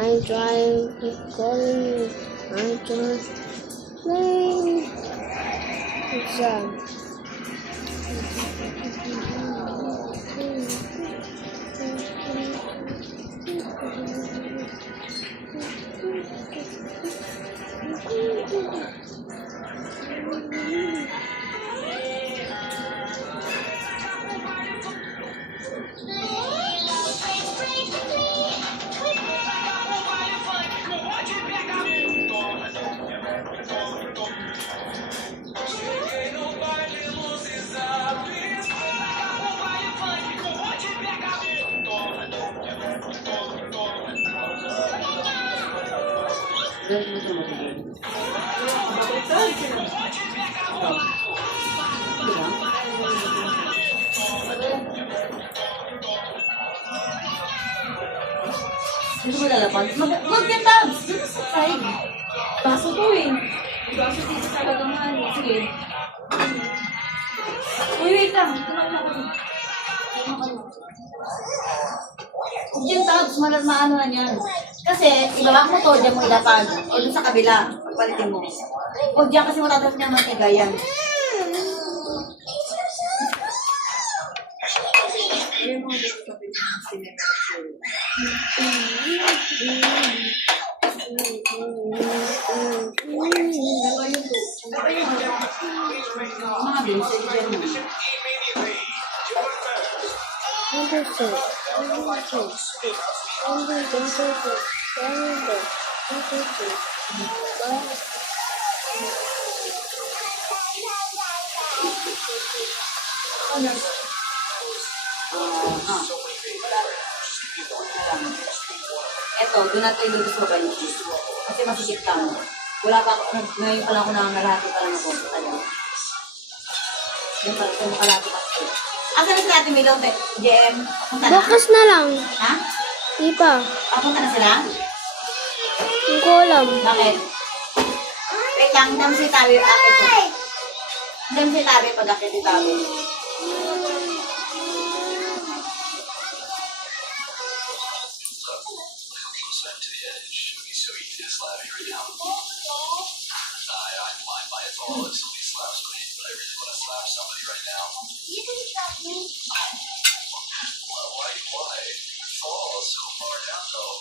I try calling you. I try playing exam. Hindi mo lalapan? Mag-get tabs! Dito sa side. Baso to eh. Baso dito talaga nga. Sige. Uy, wait lang. Tunaw lang ako. Yung tabs, maano na yan. Kasi, ibaba mo to, dyan mo ilapag. O dun sa kabila, pagpalitin mo. Huwag dyan kasi matatas niya matigayan. Mga bills, dyan mo. Eto, doon natin ilulus sa babae. Kasi masikip ka mo. Wala pa ako, ngayon pa lang ako nakalati pa lang ako. Yan pa, ito makalati pa ako. Asa na sila natin Milo, JM? Punta na? Bukas na lang. Ha? Di pa. Punta na sila? Hindi ko alam. Bakit? Wait lang, dam si Tabi yung akit ko. Dam si Tabi pag akit si Tabi. Why? Fall so far down though.